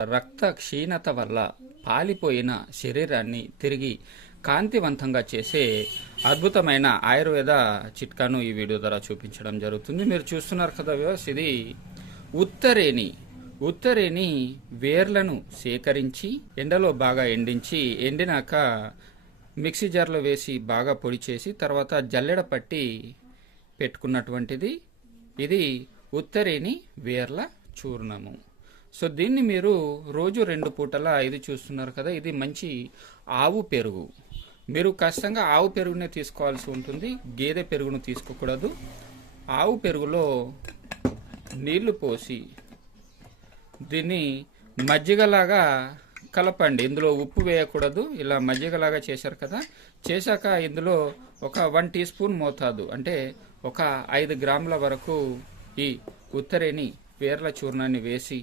రక్త క్షీణత వల్ల పాలిపోయిన శరీరాన్ని తిరిగి కాంతివంతంగా చేసే అద్భుతమైన ఆయుర్వేద చిట్కాను ఈ వీడియో ద్వారా చూపించడం జరుగుతుంది. మీరు చూస్తున్నారు కదా వ్యూవర్స్ ఇది ఉత్తరేణి. ఉత్తరేణి వేర్లను సేకరించి ఎండలో బాగా ఎండించి ఎండినాక మిక్సీ జార్లో వేసి బాగా పొడి చేసి తర్వాత జల్లెడ పట్టి పెట్టుకున్నటువంటిది. ఇది ఉత్తరేణి వేర్ల చూర్ణము. సో దీన్ని మీరు రోజు రెండు పూటల ఇది చూస్తున్నారు కదా ఇది మంచి ఆవు పెరుగు. మీరు ఖచ్చితంగా ఆవు పెరుగునే తీసుకోవాల్సి ఉంటుంది గేదె పెరుగును తీసుకోకూడదు. ఆవు పెరుగులో నీళ్ళు పోసి దీన్ని మజ్జిగలాగా కలపండి. ఇందులో ఉప్పు వేయకూడదు ఇలా మజ్జిగలాగా చేశారు కదా. చేశాక ఇందులో ఒక వన్ టీ స్పూన్ మోతాదు అంటే ఒక ఐదు గ్రాముల వరకు ఈ ఉత్తరేని వేర్ల చూర్ణాన్ని వేసి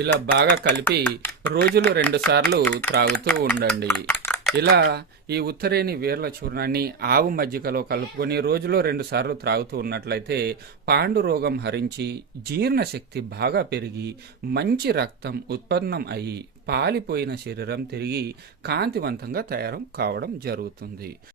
ఇలా బాగా కలిపి రోజులు రెండు సార్లు త్రాగుతూ ఉండండి. ఇలా ఈ ఉత్తరేని వేర్ల చూర్ణాన్ని ఆవు మజ్జిగలో కలుపుకొని రోజులో రెండు సార్లు త్రాగుతూ ఉన్నట్లయితే పాండు రోగం హరించి జీర్ణశక్తి బాగా పెరిగి మంచి రక్తం ఉత్పన్నం అయ్యి పాలిపోయిన శరీరం తిరిగి కాంతివంతంగా తయారు కావడం జరుగుతుంది.